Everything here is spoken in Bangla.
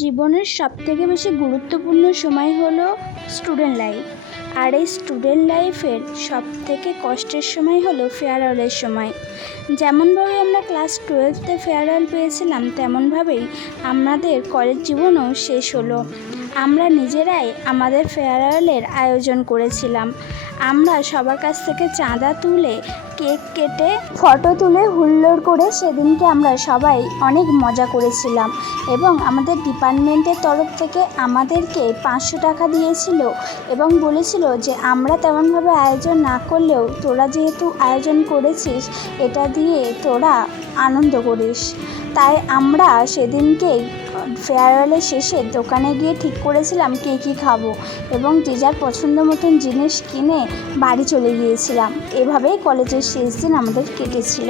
জীবনের সবথেকে বেশি গুরুত্বপূর্ণ সময় হলো স্টুডেন্ট লাইফ। আর এই স্টুডেন্ট লাইফের সবথেকে কষ্টের সময় হলো ফেয়ারওয়েলের সময়। যেমনভাবে আমরা ক্লাস 12তে ফেয়ারওয়েল পেয়েছিলাম, তেমনভাবেই আমাদের কলেজ জীবনও শেষ হলো। আমরা নিজেরাই আমাদের ফেয়ারওয়েলের আয়োজন করেছিলাম। আমরা সবার কাছ থেকে চাঁদা তুলে, কেক কেটে, ফটো তুলে, হুল্লোড় করে সেদিনকে আমরা সবাই অনেক মজা করেছিলাম। এবং আমাদের ডিপার্টমেন্টের তরফ থেকে আমাদেরকে 500 টাকা দিয়েছিল এবং বলেছিল যে আমরা তেমনভাবে আয়োজন না করলেও তোরা যেহেতু আয়োজন করেছিস, এটা দিয়ে তোরা আনন্দ করিস। তাই আমরা সেদিনকেই ফেয়ারওয়েলের শেষে দোকানে গিয়ে ঠিক করেছিলাম কে কী খাবো এবং যে যার পছন্দ মতন জিনিস কিনে বাড়ি চলে গিয়েছিলাম। এভাবেই কলেজের শেষ দিন আমাদের কেটেছিল।